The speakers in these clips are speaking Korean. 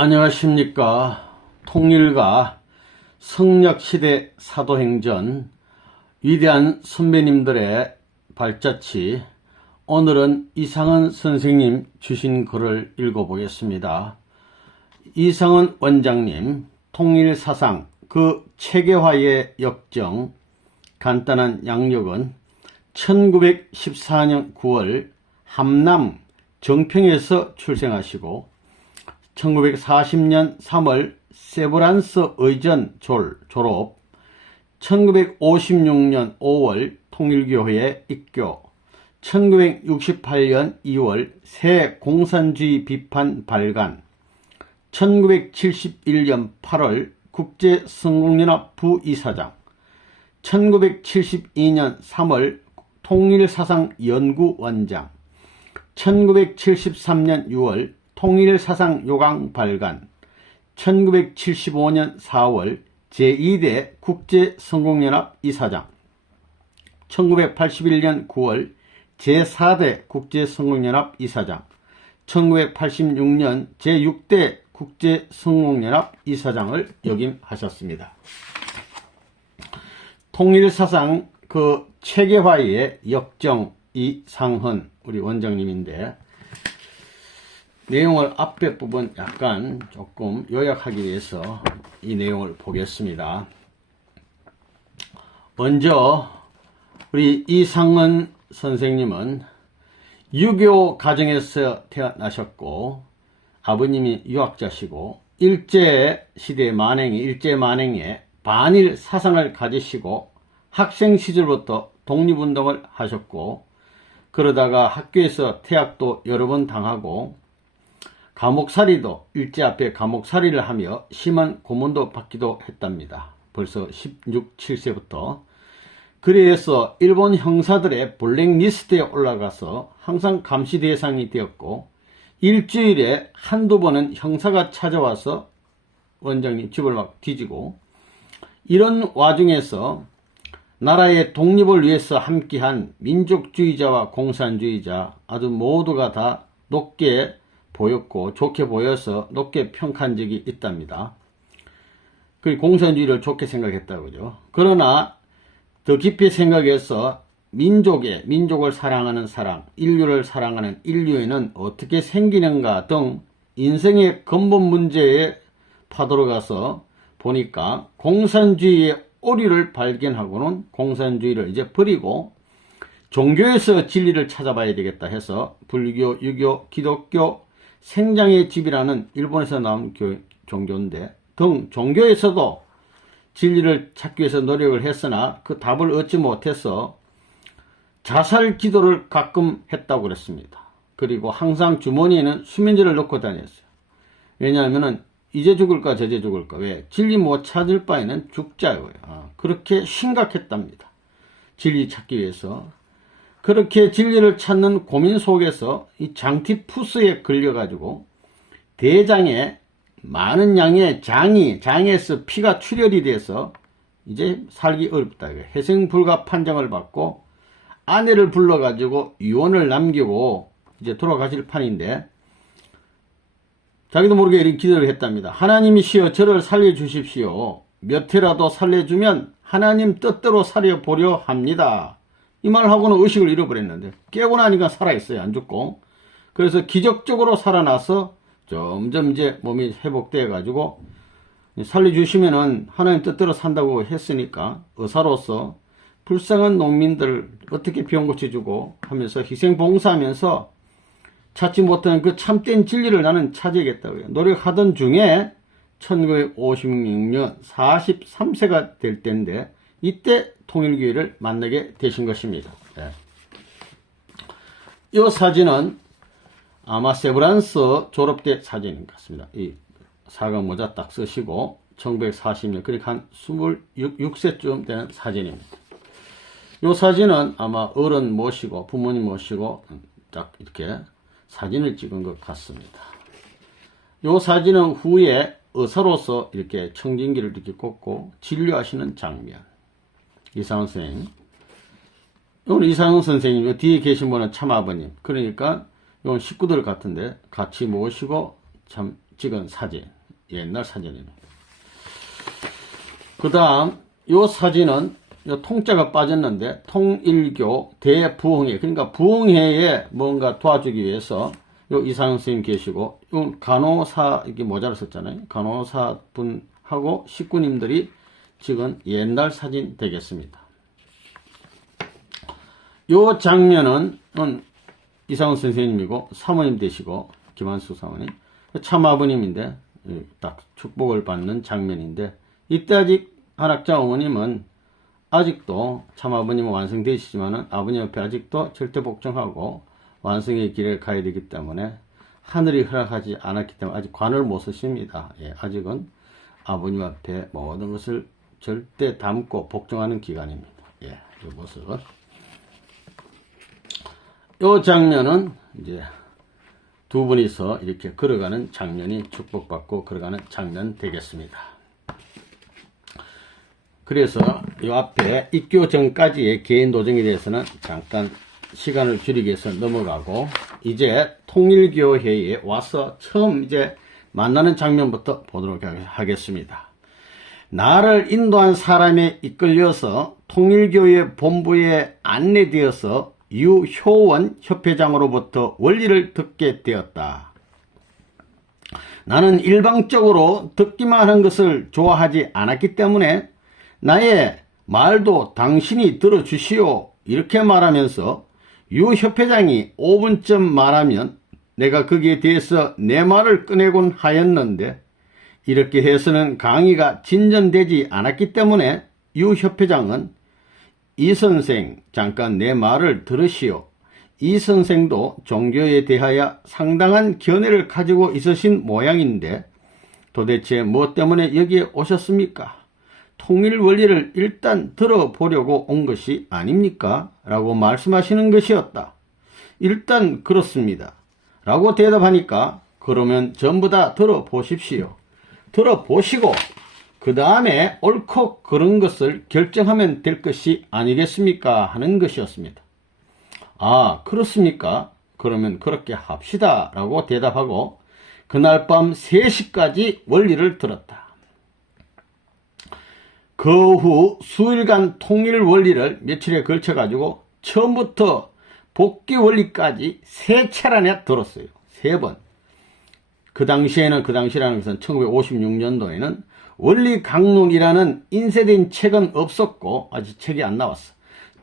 안녕하십니까. 통일과 성력시대 사도행전 위대한 선배님들의 발자취, 오늘은 이상은 선생님 주신 글을 읽어보겠습니다. 이상은 원장님 통일사상 그 체계화의 역정, 간단한 양력은 1914년 9월 함남 정평에서 출생하시고 1940년 3월 세브란스 의전 졸업, 1956년 5월 통일교회에 입교, 1968년 2월 새 공산주의 비판 발간, 1971년 8월 국제성공연합 부이사장, 1972년 3월 통일사상연구원장, 1973년 6월 통일사상 요강 발간, 1975년 4월 제2대 국제성공연합 이사장, 1981년 9월 제4대 국제성공연합 이사장, 1986년 제6대 국제성공연합 이사장을 역임하셨습니다. 통일사상 그 체계화의 역정 이상헌 우리 원장님인데, 내용을 앞에 부분 약간 조금 요약하기 위해서 이 내용을 보겠습니다. 먼저 우리 이상헌 선생님은 유교 가정에서 태어나셨고 아버님이 유학자시고 일제시대 만행에 반일 사상을 가지시고 학생 시절부터 독립운동을 하셨고, 그러다가 학교에서 퇴학도 여러 번 당하고 감옥살이도 일제 앞에 감옥살이를 하며 심한 고문도 받기도 했답니다. 벌써 16, 7세부터. 그래서 일본 형사들의 블랙리스트에 올라가서 항상 감시 대상이 되었고, 일주일에 한두 번은 형사가 찾아와서 원장님 집을 막 뒤지고, 이런 와중에서 나라의 독립을 위해서 함께한 민족주의자와 공산주의자 아주 모두가 다 높게 보였고 좋게 보여서 높게 평가한 적이 있답니다. 그 공산주의를 좋게 생각했다고죠. 그러나 더 깊이 생각해서 민족을 사랑하는 사랑, 인류를 사랑하는 인류에는 어떻게 생기는가 등 인생의 근본 문제에 파들어가서 보니까 공산주의의 오류를 발견하고는 공산주의를 이제 버리고 종교에서 진리를 찾아봐야 되겠다 해서 불교, 유교, 기독교, 생장의 집이라는 일본에서 나온 종교인데 등 종교에서도 진리를 찾기 위해서 노력을 했으나 그 답을 얻지 못해서 자살 기도를 가끔 했다고 그랬습니다. 그리고 항상 주머니에는 수면제를 넣고 다녔어요. 왜냐하면은 이제 죽을까 저제 죽을까, 왜 진리 못 찾을 바에는 죽자고요. 그렇게 심각했답니다. 진리 찾기 위해서. 그렇게 진리를 찾는 고민 속에서 이 장티푸스에 걸려가지고 대장에 많은 양의 장에서 피가 출혈이 돼서 이제 살기 어렵다. 회생불가 판정을 받고 아내를 불러가지고 유언을 남기고 이제 돌아가실 판인데, 자기도 모르게 이렇게 기도를 했답니다. 하나님이시여 저를 살려주십시오. 몇 해라도 살려주면 하나님 뜻대로 살려보려 합니다. 이 말을 하고는 의식을 잃어버렸는데 깨고 나니까 살아있어요. 안 죽고. 그래서 기적적으로 살아나서 점점 이제 몸이 회복되어 가지고 살려주시면은 하나님 뜻대로 산다고 했으니까 의사로서 불쌍한 농민들 어떻게 병 고쳐주고 하면서 희생봉사하면서 찾지 못하는 그 참된 진리를 나는 찾아야겠다고요. 노력하던 중에 1956년 43세가 될 때인데 이때 통일교회를 만나게 되신 것입니다. 네. 이 사진은 아마 세브란스 졸업 때 사진인 것 같습니다. 이 사각 모자 딱 쓰시고 1940년, 그러니까 한 26세쯤 되는 사진입니다. 이 사진은 아마 어른 모시고 부모님 모시고 딱 이렇게 사진을 찍은 것 같습니다. 이 사진은 후에 의사로서 이렇게 청진기를 이렇게 꽂고 진료하시는 장면. 이상헌 선생님. 오늘 이상헌 선생님, 뒤에 계신 분은 참 아버님. 그러니까 이건 식구들 같은데 같이 모시고 참 찍은 사진, 옛날 사진입니다. 그 다음 요 사진은 요 통짜가 빠졌는데 통일교 대부흥회, 그러니까 부흥회에 뭔가 도와주기 위해서 요 이상훈 선생님 계시고, 요 간호사, 이게 모자를 썼잖아요. 간호사 분하고 식구님들이 찍은 옛날 사진 되겠습니다. 요 장면은 이상훈 선생님이고, 사모님 되시고, 김한수 사모님, 참아버님인데, 딱 축복을 받는 장면인데, 이때 아직 한학자 어머님은 아직도 참아버님은 완성되시지만은 아버님 옆에 아직도 절대 복종하고 완성의 길에 가야 되기 때문에 하늘이 허락하지 않았기 때문에 아직 관을 못 쓰십니다. 예, 아직은 아버님 앞에 모든 것을 절대 담고 복종하는 기간입니다. 예, 이 모습은. 이 장면은 이제 두 분이서 이렇게 걸어가는 장면이 축복받고 걸어가는 장면 되겠습니다. 그래서 이 앞에 입교 전까지의 개인 도정에 대해서는 잠깐 시간을 줄이기 위해서 넘어가고, 이제 통일교회에 와서 처음 이제 만나는 장면부터 보도록 하겠습니다. 나를 인도한 사람에 이끌려서 통일교회 본부에 안내되어서 유효원 협회장으로부터 원리를 듣게 되었다. 나는 일방적으로 듣기만 하는 것을 좋아하지 않았기 때문에 나의 말도 당신이 들어주시오, 이렇게 말하면서 유 협회장이 5분쯤 말하면 내가 거기에 대해서 내 말을 꺼내곤 하였는데, 이렇게 해서는 강의가 진전되지 않았기 때문에 유 협회장은 이 선생 잠깐 내 말을 들으시오. 이 선생도 종교에 대하여 상당한 견해를 가지고 있으신 모양인데 도대체 무엇 때문에 여기에 오셨습니까? 통일 원리를 일단 들어보려고 온 것이 아닙니까? 라고 말씀하시는 것이었다. 일단 그렇습니다. 라고 대답하니까, 그러면 전부 다 들어보십시오. 들어보시고 그 다음에 옳고 그른 것을 결정하면 될 것이 아니겠습니까? 하는 것이었습니다. 아, 그렇습니까? 그러면 그렇게 합시다. 라고 대답하고 그날 밤 3시까지 원리를 들었다. 그 후 수일간 통일 원리를 며칠에 걸쳐 가지고 처음부터 복귀 원리까지 3차례나 들었어요. 3번. 그 당시라는 것은 1956년도에는 원리 강론이라는 인쇄된 책은 없었고 아직 책이 안 나왔어.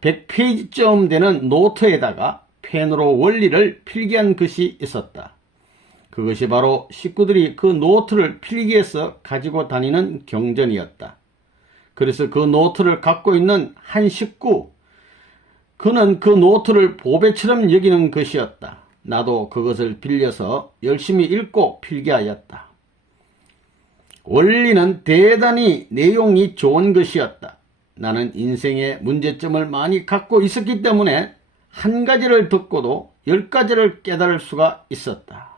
100페이지쯤 되는 노트에다가 펜으로 원리를 필기한 것이 있었다. 그것이 바로 식구들이 그 노트를 필기해서 가지고 다니는 경전이었다. 그래서 그 노트를 갖고 있는 한 식구, 그는 그 노트를 보배처럼 여기는 것이었다. 나도 그것을 빌려서 열심히 읽고 필기하였다. 원리는 대단히 내용이 좋은 것이었다. 나는 인생의 문제점을 많이 갖고 있었기 때문에 한 가지를 듣고도 10가지를 깨달을 수가 있었다.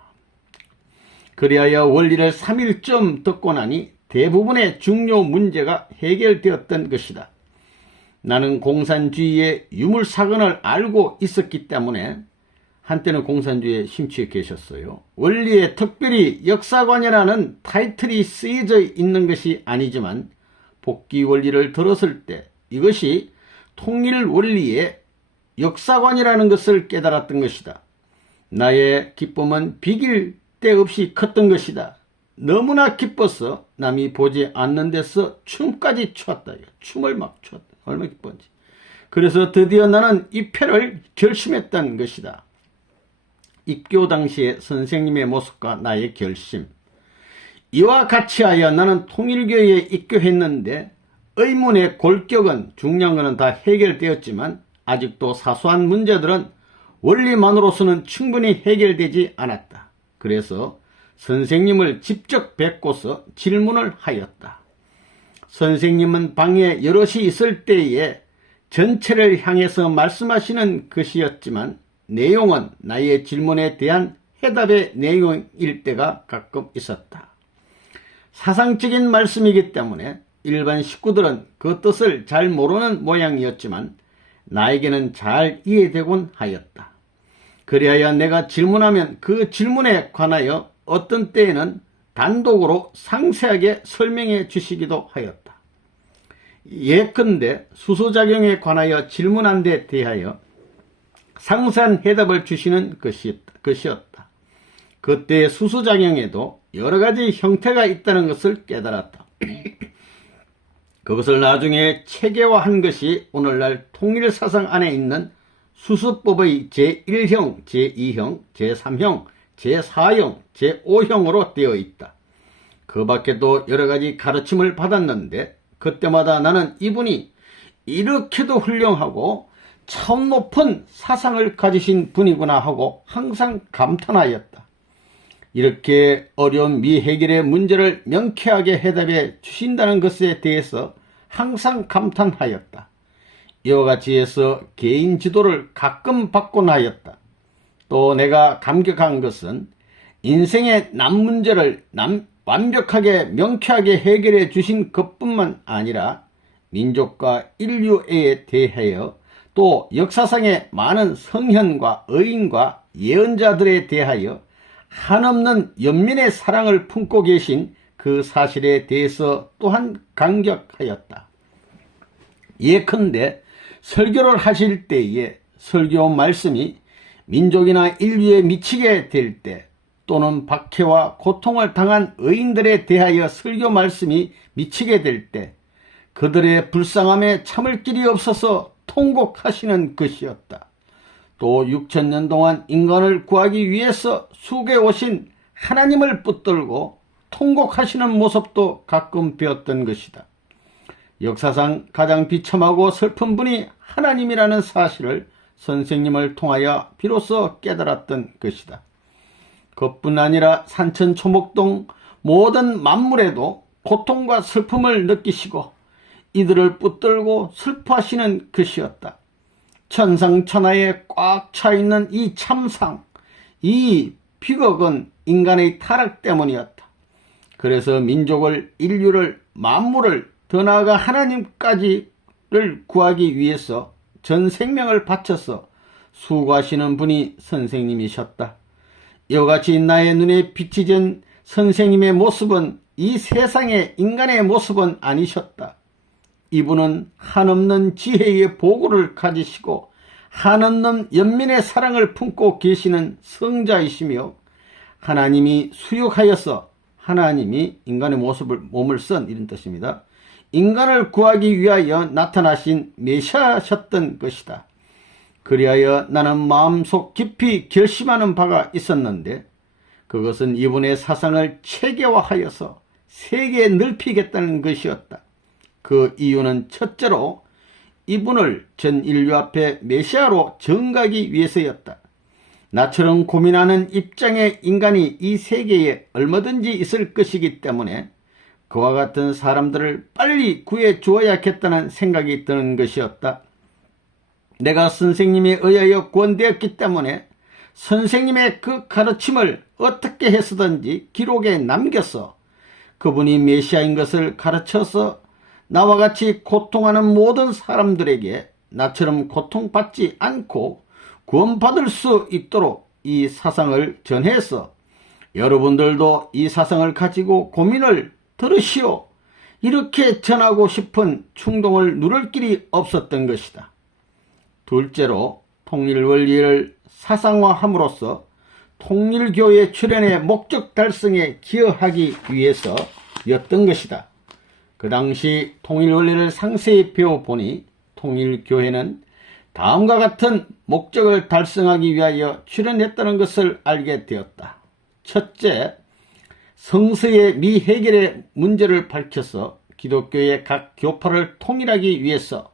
그리하여 원리를 3일쯤 듣고 나니 대부분의 중요 문제가 해결되었던 것이다. 나는 공산주의의 유물사건을 알고 있었기 때문에, 한때는 공산주의에 심취해 계셨어요. 원리에 특별히 역사관이라는 타이틀이 쓰여져 있는 것이 아니지만 복귀 원리를 들었을 때 이것이 통일 원리의 역사관이라는 것을 깨달았던 것이다. 나의 기쁨은 비길 데 없이 컸던 것이다. 너무나 기뻐서 남이 보지 않는 데서 춤까지 췄다. 춤을 막 췄다. 얼마나 기쁜지. 그래서 드디어 나는 입회를 결심했던 것이다. 입교 당시의 선생님의 모습과 나의 결심. 이와 같이 하여 나는 통일교회에 입교했는데 의문의 골격은, 중요한 것은 다 해결되었지만 아직도 사소한 문제들은 원리만으로서는 충분히 해결되지 않았다. 그래서 선생님을 직접 뵙고서 질문을 하였다. 선생님은 방에 여럿이 있을 때에 전체를 향해서 말씀하시는 것이었지만 내용은 나의 질문에 대한 해답의 내용일 때가 가끔 있었다. 사상적인 말씀이기 때문에 일반 식구들은 그 뜻을 잘 모르는 모양이었지만 나에게는 잘 이해되곤 하였다. 그리하여 내가 질문하면 그 질문에 관하여 어떤 때에는 단독으로 상세하게 설명해 주시기도 하였다. 예컨대 수소작용에 관하여 질문한 데 대하여 상세한 해답을 주시는 것이었다. 그때 수소작용에도 여러가지 형태가 있다는 것을 깨달았다. 그것을 나중에 체계화한 것이 오늘날 통일사상 안에 있는 수수법의 제1형, 제2형, 제3형, 제4형, 제5형으로 되어 있다. 그 밖에도 여러가지 가르침을 받았는데 그때마다 나는 이분이 이렇게도 훌륭하고 차원 높은 사상을 가지신 분이구나 하고 항상 감탄하였다. 이렇게 어려운 미해결의 문제를 명쾌하게 해답해 주신다는 것에 대해서 항상 감탄하였다. 이와 같이 해서 개인 지도를 가끔 받곤 하였다. 또 내가 감격한 것은 인생의 남문제를 완벽하게 명쾌하게 해결해 주신 것뿐만 아니라 민족과 인류에 대하여 또 역사상의 많은 성현과 의인과 예언자들에 대하여 한없는 연민의 사랑을 품고 계신 그 사실에 대해서 또한 감격하였다. 예컨대 설교를 하실 때에 설교 말씀이 민족이나 인류에 미치게 될 때 또는 박해와 고통을 당한 의인들에 대하여 설교 말씀이 미치게 될 때 그들의 불쌍함에 참을 길이 없어서 통곡하시는 것이었다. 또 6천년 동안 인간을 구하기 위해서 수고해 오신 하나님을 붙들고 통곡하시는 모습도 가끔 배웠던 것이다. 역사상 가장 비참하고 슬픈 분이 하나님이라는 사실을 선생님을 통하여 비로소 깨달았던 것이다. 그뿐 아니라 산천초목동 모든 만물에도 고통과 슬픔을 느끼시고 이들을 붙들고 슬퍼하시는 것이었다. 천상천하에 꽉 차있는 이 참상, 이 비극은 인간의 타락 때문이었다. 그래서 민족을, 인류를, 만물을, 더 나아가 하나님까지를 구하기 위해서 전 생명을 바쳐서 수고하시는 분이 선생님이셨다. 이와 같이 나의 눈에 비치던 선생님의 모습은 이 세상의 인간의 모습은 아니셨다. 이분은 한없는 지혜의 보고를 가지시고 한없는 연민의 사랑을 품고 계시는 성자이시며 하나님이 수육하여서 하나님이 인간의 몸을 쓴 이런 뜻입니다. 인간을 구하기 위하여 나타나신 메시아셨던 것이다. 그리하여 나는 마음속 깊이 결심하는 바가 있었는데 그것은 이분의 사상을 체계화하여서 세계에 넓히겠다는 것이었다. 그 이유는 첫째로 이분을 전 인류 앞에 메시아로 정가기 위해서였다. 나처럼 고민하는 입장의 인간이 이 세계에 얼마든지 있을 것이기 때문에 그와 같은 사람들을 빨리 구해 주어야겠다는 생각이 드는 것이었다. 내가 선생님에 의하여 구원되었기 때문에 선생님의 그 가르침을 어떻게 해서든지 기록에 남겨서 그분이 메시아인 것을 가르쳐서 나와 같이 고통하는 모든 사람들에게 나처럼 고통받지 않고 구원받을 수 있도록 이 사상을 전해서 여러분들도 이 사상을 가지고 고민을 들으시오. 이렇게 전하고 싶은 충동을 누를 길이 없었던 것이다. 둘째로 통일원리를 사상화함으로써 통일교회 출현의 목적 달성에 기여하기 위해서였던 것이다. 그 당시 통일원리를 상세히 배워보니 통일교회는 다음과 같은 목적을 달성하기 위하여 출현했다는 것을 알게 되었다. 첫째, 성서의 미해결의 문제를 밝혀서 기독교의 각 교파를 통일하기 위해서.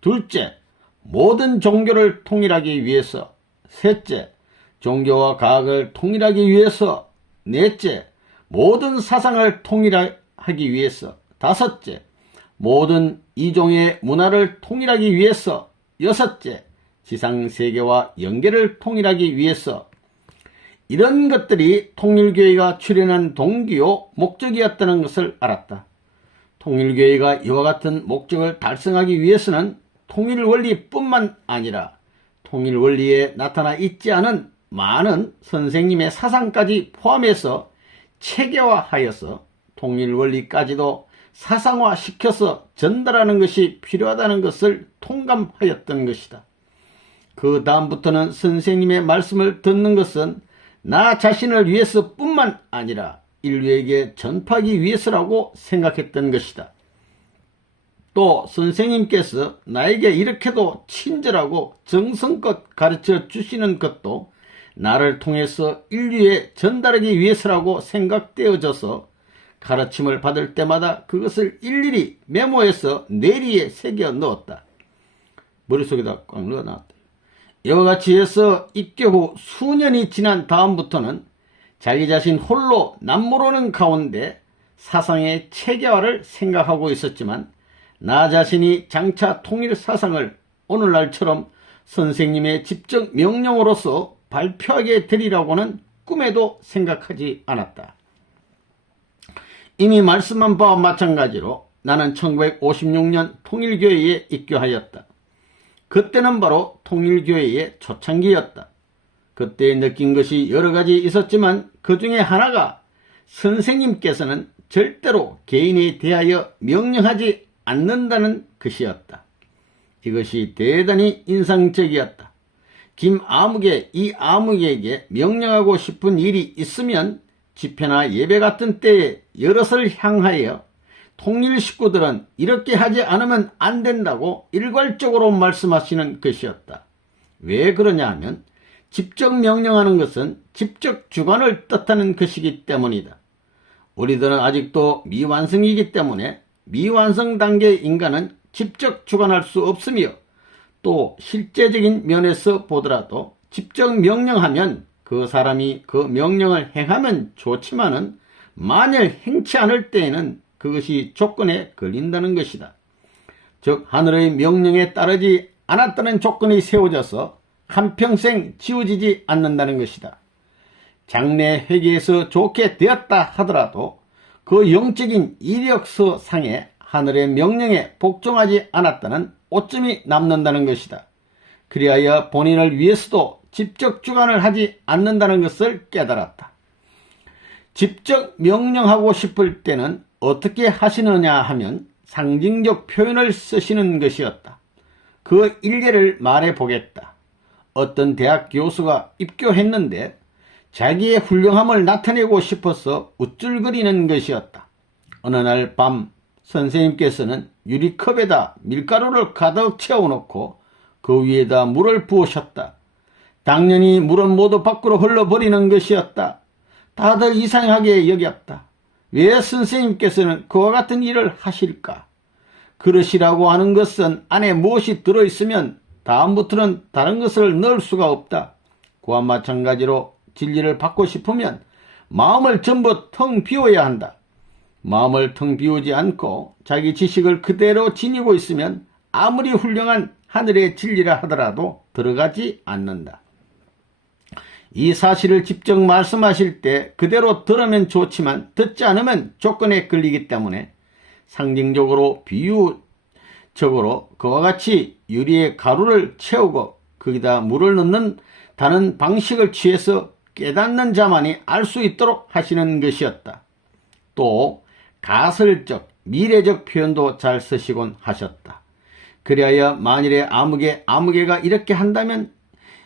둘째, 모든 종교를 통일하기 위해서. 셋째, 종교와 과학을 통일하기 위해서. 넷째, 모든 사상을 통일하기 위해서. 다섯째, 모든 이종의 문화를 통일하기 위해서. 여섯째, 지상세계와 연계를 통일하기 위해서. 이런 것들이 통일교회가 출현한 동기요 목적이었다는 것을 알았다. 통일교회가 이와 같은 목적을 달성하기 위해서는 통일원리뿐만 아니라 통일원리에 나타나 있지 않은 많은 선생님의 사상까지 포함해서 체계화하여서 통일 원리까지도 사상화시켜서 전달하는 것이 필요하다는 것을 통감하였던 것이다. 그 다음부터는 선생님의 말씀을 듣는 것은 나 자신을 위해서뿐만 아니라 인류에게 전파하기 위해서라고 생각했던 것이다. 또 선생님께서 나에게 이렇게도 친절하고 정성껏 가르쳐 주시는 것도 나를 통해서 인류에 전달하기 위해서라고 생각되어져서 가르침을 받을 때마다 그것을 일일이 메모해서 뇌리에 새겨 넣었다. 머릿속에다 꽉 넣어놨다. 이와 같이 해서 입교 후 수년이 지난 다음부터는 자기 자신 홀로 남모르는 가운데 사상의 체계화를 생각하고 있었지만 나 자신이 장차 통일 사상을 오늘날처럼 선생님의 직접 명령으로서 발표하게 되리라고는 꿈에도 생각하지 않았다. 이미 말씀한 바와 마찬가지로 나는 1956년 통일교회에 입교하였다. 그때는 바로 통일교회의 초창기였다. 그때 느낀 것이 여러 가지 있었지만 그 중에 하나가 선생님께서는 절대로 개인에 대하여 명령하지 않는다는 것이었다. 이것이 대단히 인상적이었다. 김아무개, 이아무개에게 명령하고 싶은 일이 있으면 집회나 예배 같은 때에 여럿을 향하여 통일 식구들은 이렇게 하지 않으면 안 된다고 일괄적으로 말씀하시는 것이었다. 왜 그러냐 하면 직접 명령하는 것은 직접 주관을 뜻하는 것이기 때문이다. 우리들은 아직도 미완성이기 때문에 미완성 단계의 인간은 직접 주관할 수 없으며 또 실제적인 면에서 보더라도 직접 명령하면 그 사람이 그 명령을 행하면 좋지만은 만일 행치 않을 때에는 그것이 조건에 걸린다는 것이다. 즉 하늘의 명령에 따르지 않았다는 조건이 세워져서 한평생 지워지지 않는다는 것이다. 장래 회계에서 좋게 되었다 하더라도 그 영적인 이력서 상에 하늘의 명령에 복종하지 않았다는 오점이 남는다는 것이다. 그리하여 본인을 위해서도 직접 주관을 하지 않는다는 것을 깨달았다. 직접 명령하고 싶을 때는 어떻게 하시느냐 하면 상징적 표현을 쓰시는 것이었다. 그 일례를 말해 보겠다. 어떤 대학 교수가 입교했는데 자기의 훌륭함을 나타내고 싶어서 우쭐거리는 것이었다. 어느 날 밤 선생님께서는 유리컵에다 밀가루를 가득 채워놓고 그 위에다 물을 부으셨다. 당연히 물은 모두 밖으로 흘러버리는 것이었다. 다들 이상하게 여겼다. 왜 선생님께서는 그와 같은 일을 하실까? 그릇이라고 하는 것은 안에 무엇이 들어있으면 다음부터는 다른 것을 넣을 수가 없다. 그와 마찬가지로 진리를 받고 싶으면 마음을 전부 텅 비워야 한다. 마음을 텅 비우지 않고 자기 지식을 그대로 지니고 있으면 아무리 훌륭한 하늘의 진리라 하더라도 들어가지 않는다. 이 사실을 직접 말씀하실 때 그대로 들으면 좋지만 듣지 않으면 조건에 걸리기 때문에 상징적으로 비유적으로 그와 같이 유리에 가루를 채우고 거기다 물을 넣는 다른 방식을 취해서 깨닫는 자만이 알 수 있도록 하시는 것이었다. 또 가설적, 미래적 표현도 잘 쓰시곤 하셨다. 그리하여 만일에 아무개가 이렇게 한다면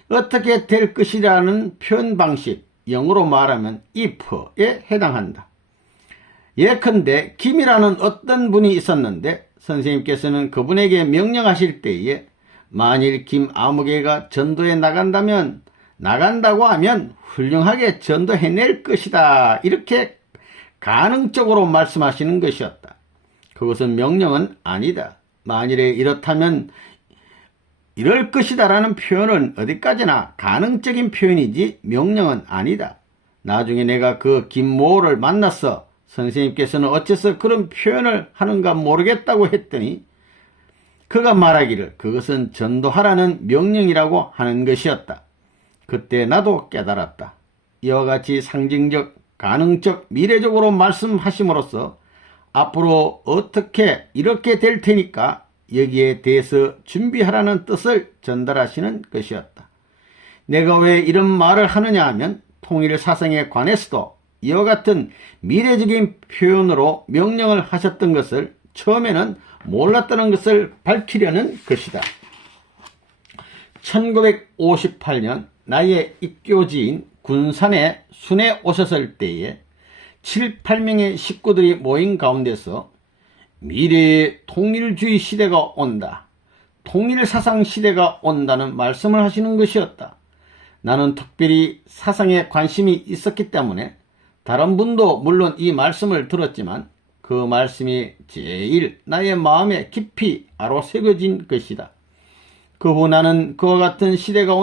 어떻게 될 것이라는 표현 방식, 영어로 말하면 if에 해당한다. 예컨대 김이라는 어떤 분이 있었는데 선생님께서는 그분에게 명령하실 때에 만일 김아무개가 전도에 나간다고 하면 훌륭하게 전도해낼 것이다. 이렇게 가능적으로 말씀하시는 것이었다. 그것은 명령은 아니다. 만일에 이렇다면 이럴 것이다 라는 표현은 어디까지나 가능적인 표현이지 명령은 아니다. 나중에 내가 그 김모를 만나서 선생님께서는 어째서 그런 표현을 하는가 모르겠다고 했더니 그가 말하기를 그것은 전도하라는 명령이라고 하는 것이었다. 그때 나도 깨달았다. 이와 같이 상징적, 가능적, 미래적으로 말씀하심으로써 앞으로 어떻게 이렇게 될 테니까 여기에 대해서 준비하라는 뜻을 전달하시는 것이었다. 내가 왜 이런 말을 하느냐 하면 통일 사상에 관해서도 이와 같은 미래적인 표현으로 명령을 하셨던 것을 처음에는 몰랐다는 것을 밝히려는 것이다. 1958년 나의 입교지인 군산에 순회 오셨을 때에 7, 8명의 식구들이 모인 가운데서 미래의 통일주의 시대가 온다, 통일사상 시대가 온다는 말씀을 하시는 것이었다. 나는 특별히 사상에 관심이 있었기 때문에 다른 분도 물론 이 말씀을 들었지만 그 말씀이 제일 나의 마음에 깊이 아로새겨진 것이다. 그 후 나는 그와 같은 시대가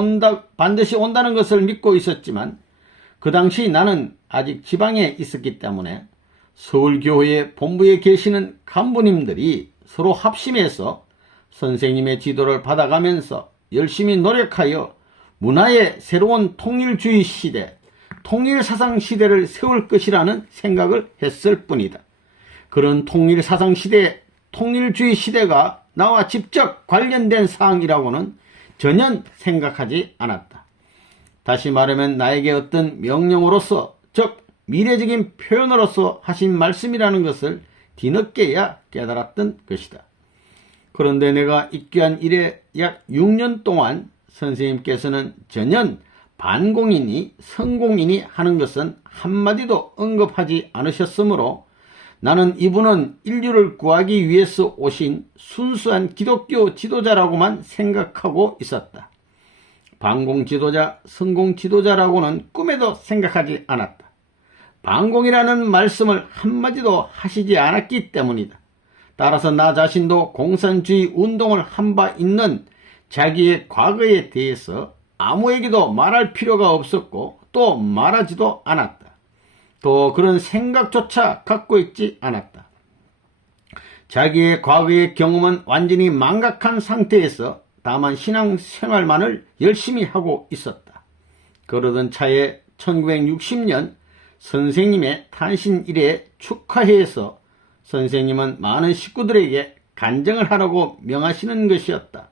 반드시 온다는 것을 믿고 있었지만 그 당시 나는 아직 지방에 있었기 때문에 서울교회 본부에 계시는 간부님들이 서로 합심해서 선생님의 지도를 받아가면서 열심히 노력하여 문화의 새로운 통일주의 시대, 통일사상 시대를 세울 것이라는 생각을 했을 뿐이다. 그런 통일사상 시대, 통일주의 시대가 나와 직접 관련된 사항이라고는 전혀 생각하지 않았다. 다시 말하면 나에게 어떤 명령으로서, 즉 미래적인 표현으로서 하신 말씀이라는 것을 뒤늦게야 깨달았던 것이다. 그런데 내가 입교한 이래 약 6년 동안 선생님께서는 전혀 반공인이 성공인이 하는 것은 한마디도 언급하지 않으셨으므로 나는 이분은 인류를 구하기 위해서 오신 순수한 기독교 지도자라고만 생각하고 있었다. 반공 지도자, 성공 지도자라고는 꿈에도 생각하지 않았다. 반공이라는 말씀을 한마디도 하시지 않았기 때문이다. 따라서 나 자신도 공산주의 운동을 한 바 있는 자기의 과거에 대해서 아무에게도 말할 필요가 없었고 또 말하지도 않았다. 또 그런 생각조차 갖고 있지 않았다. 자기의 과거의 경험은 완전히 망각한 상태에서 다만 신앙생활만을 열심히 하고 있었다. 그러던 차에 1960년 선생님의 탄신일에 축하회에서 선생님은 많은 식구들에게 간증을 하라고 명하시는 것이었다.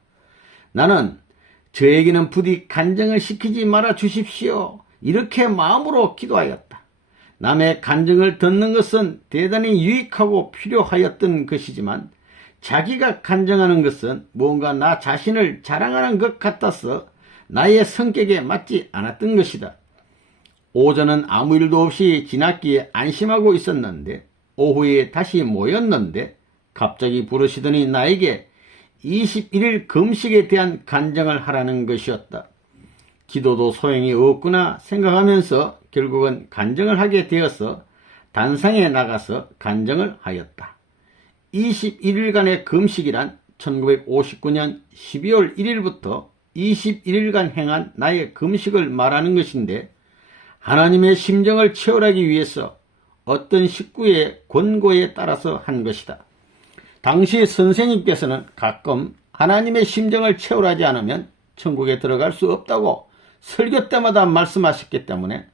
나는 저에게는 부디 간증을 시키지 말아 주십시오, 이렇게 마음으로 기도하였다. 남의 간증을 듣는 것은 대단히 유익하고 필요하였던 것이지만 자기가 간증하는 것은 뭔가 나 자신을 자랑하는 것 같아서 나의 성격에 맞지 않았던 것이다. 오전은 아무 일도 없이 지났기에 안심하고 있었는데 오후에 다시 모였는데 갑자기 부르시더니 나에게 21일 금식에 대한 간증을 하라는 것이었다. 기도도 소용이 없구나 생각하면서 결국은 간증을 하게 되어서 단상에 나가서 간증을 하였다. 21일간의 금식이란 1959년 12월 1일부터 21일간 행한 나의 금식을 말하는 것인데 하나님의 심정을 채울하기 위해서 어떤 식구의 권고에 따라서 한 것이다. 당시 선생님께서는 가끔 하나님의 심정을 채울하지 않으면 천국에 들어갈 수 없다고 설교 때마다 말씀하셨기 때문에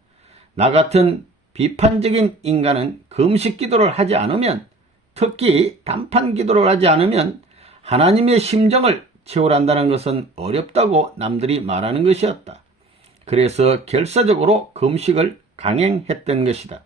나 같은 비판적인 인간은 금식 기도를 하지 않으면, 특히 단판 기도를 하지 않으면 하나님의 심정을 채울한다는 것은 어렵다고 남들이 말하는 것이었다. 그래서 결사적으로 금식을 강행했던 것이다.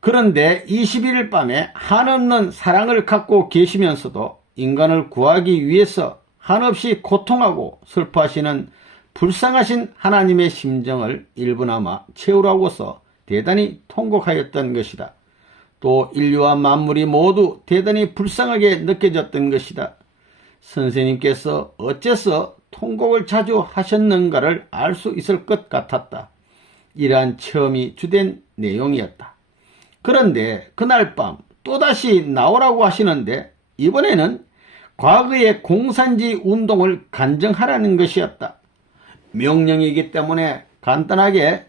그런데 21일 밤에 한없는 사랑을 갖고 계시면서도 인간을 구하기 위해서 한없이 고통하고 슬퍼하시는 불쌍하신 하나님의 심정을 일부나마 채우라고서 대단히 통곡하였던 것이다. 또 인류와 만물이 모두 대단히 불쌍하게 느껴졌던 것이다. 선생님께서 어째서 통곡을 자주 하셨는가를 알 수 있을 것 같았다. 이러한 체험이 주된 내용이었다. 그런데 그날 밤 또다시 나오라고 하시는데 이번에는 과거의 공산주의 운동을 간증하라는 것이었다. 명령이기 때문에 간단하게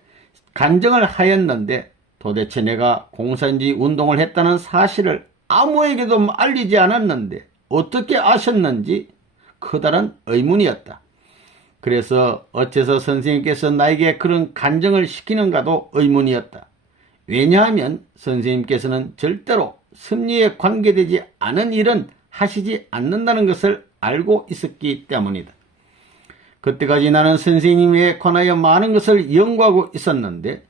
간증을 하였는데 도대체 내가 공산주의 운동을 했다는 사실을 아무에게도 알리지 않았는데 어떻게 아셨는지 커다란 의문이었다. 그래서 어째서 선생님께서 나에게 그런 간증을 시키는가도 의문이었다. 왜냐하면 선생님께서는 절대로 섭리에 관계되지 않은 일은 하시지 않는다는 것을 알고 있었기 때문이다. 그때까지 나는 선생님에 관하여 많은 것을 연구하고 있었는데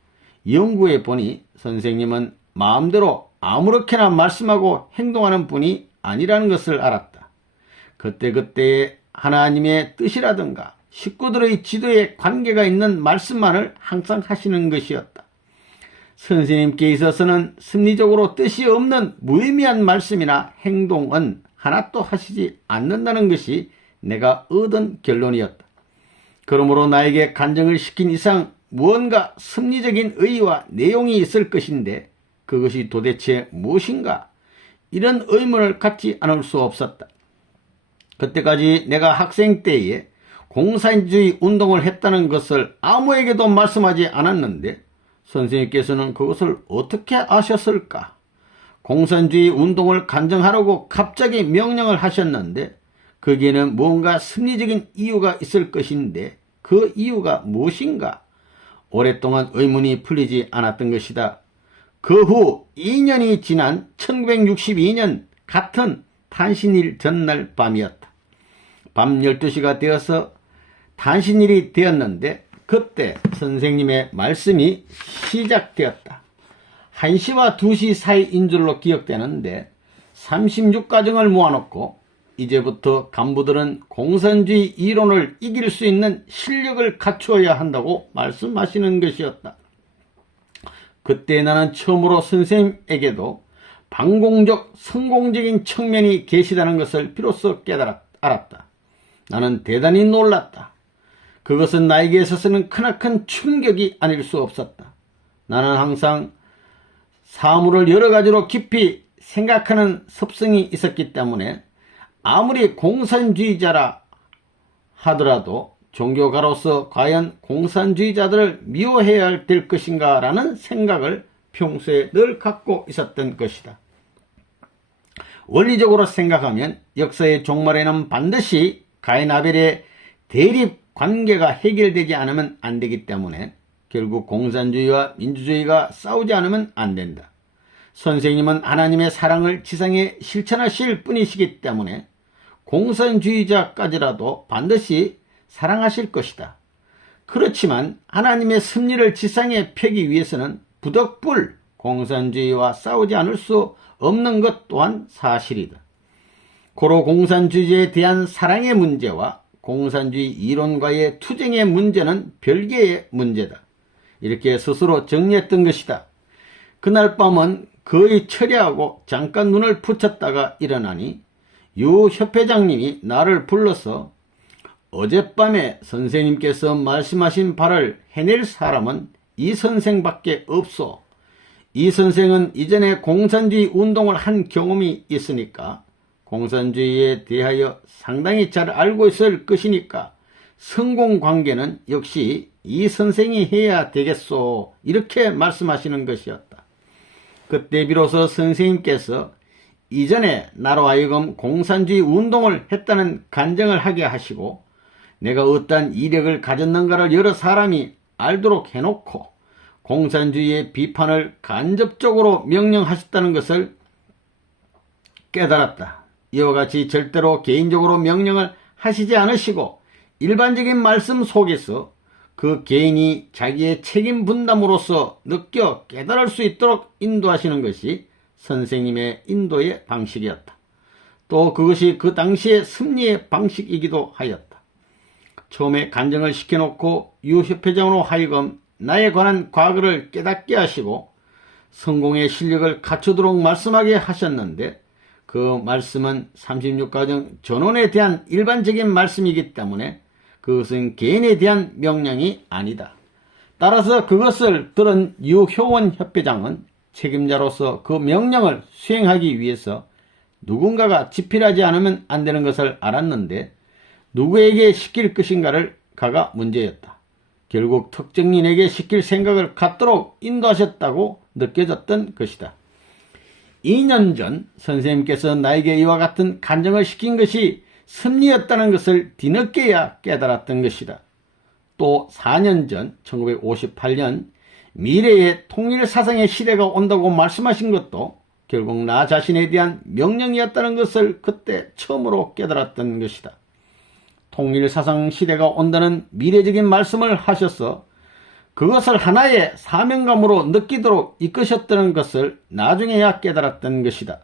연구해 보니 선생님은 마음대로 아무렇게나 말씀하고 행동하는 분이 아니라는 것을 알았다. 그때그때의 하나님의 뜻이라든가 식구들의 지도에 관계가 있는 말씀만을 항상 하시는 것이었다. 선생님께 있어서는 심리적으로 뜻이 없는 무의미한 말씀이나 행동은 하나도 하시지 않는다는 것이 내가 얻은 결론이었다. 그러므로 나에게 간증을 시킨 이상 무언가 심리적인 의의와 내용이 있을 것인데 그것이 도대체 무엇인가? 이런 의문을 갖지 않을 수 없었다. 그때까지 내가 학생 때에 공산주의 운동을 했다는 것을 아무에게도 말씀하지 않았는데 선생님께서는 그것을 어떻게 아셨을까? 공산주의 운동을 간증하라고 갑자기 명령을 하셨는데 거기에는 뭔가 심리적인 이유가 있을 것인데 그 이유가 무엇인가? 오랫동안 의문이 풀리지 않았던 것이다. 그 후 2년이 지난 1962년 같은 탄신일 전날 밤이었다. 밤 12시가 되어서 탄신일이 되었는데 그때 선생님의 말씀이 시작되었다. 1시와 2시 사이인 줄로 기억되는데 36가정을 모아놓고 이제부터 간부들은 공산주의 이론을 이길 수 있는 실력을 갖추어야 한다고 말씀하시는 것이었다. 그때 나는 처음으로 선생님에게도 반공적, 성공적인 측면이 계시다는 것을 비로소 알았다. 나는 대단히 놀랐다. 그것은 나에게 있어서는 크나큰 충격이 아닐 수 없었다. 나는 항상 사물을 여러 가지로 깊이 생각하는 습성이 있었기 때문에 아무리 공산주의자라 하더라도 종교가로서 과연 공산주의자들을 미워해야 될 것인가 라는 생각을 평소에 늘 갖고 있었던 것이다. 원리적으로 생각하면 역사의 종말에는 반드시 가인 아벨의 대립 관계가 해결되지 않으면 안 되기 때문에 결국 공산주의와 민주주의가 싸우지 않으면 안 된다. 선생님은 하나님의 사랑을 지상에 실천하실 분이시기 때문에 공산주의자까지라도 반드시 사랑하실 것이다. 그렇지만 하나님의 섭리를 지상에 펴기 위해서는 부득불 공산주의와 싸우지 않을 수 없는 것 또한 사실이다. 고로 공산주의에 대한 사랑의 문제와 공산주의 이론과의 투쟁의 문제는 별개의 문제다. 이렇게 스스로 정리했던 것이다. 그날 밤은 거의 철야하고 잠깐 눈을 붙였다가 일어나니 유 협회장님이 나를 불러서 어젯밤에 선생님께서 말씀하신 바를 해낼 사람은 이 선생밖에 없소. 이 선생은 이전에 공산주의 운동을 한 경험이 있으니까 공산주의에 대하여 상당히 잘 알고 있을 것이니까 성공관계는 역시 이 선생이 해야 되겠소. 이렇게 말씀하시는 것이었다. 그때 비로소 선생님께서 이전에 나로 하여금 공산주의 운동을 했다는 간증을 하게 하시고 내가 어떠한 이력을 가졌는가를 여러 사람이 알도록 해놓고 공산주의의 비판을 간접적으로 명령하셨다는 것을 깨달았다. 이와 같이 절대로 개인적으로 명령을 하시지 않으시고 일반적인 말씀 속에서 그 개인이 자기의 책임 분담으로서 느껴 깨달을 수 있도록 인도하시는 것이 선생님의 인도의 방식이었다. 또 그것이 그 당시의 승리의 방식이기도 하였다. 처음에 간증을 시켜놓고 유 협회장으로 하여금 나에 관한 과거를 깨닫게 하시고 성공의 실력을 갖추도록 말씀하게 하셨는데 그 말씀은 36가정 전원에 대한 일반적인 말씀이기 때문에 그것은 개인에 대한 명령이 아니다. 따라서 그것을 들은 유효원 협회장은 책임자로서 그 명령을 수행하기 위해서 누군가가 집필하지 않으면 안 되는 것을 알았는데 누구에게 시킬 것인가를 가가 문제였다. 결국 특정인에게 시킬 생각을 갖도록 인도하셨다고 느껴졌던 것이다. 2년 전 선생님께서 나에게 이와 같은 간증을 시킨 것이 섭리였다는 것을 뒤늦게야 깨달았던 것이다. 또 4년 전 1958년 미래의 통일사상의 시대가 온다고 말씀하신 것도 결국 나 자신에 대한 명령이었다는 것을 그때 처음으로 깨달았던 것이다. 통일사상 시대가 온다는 미래적인 말씀을 하셔서 그것을 하나의 사명감으로 느끼도록 이끄셨다는 것을 나중에야 깨달았던 것이다.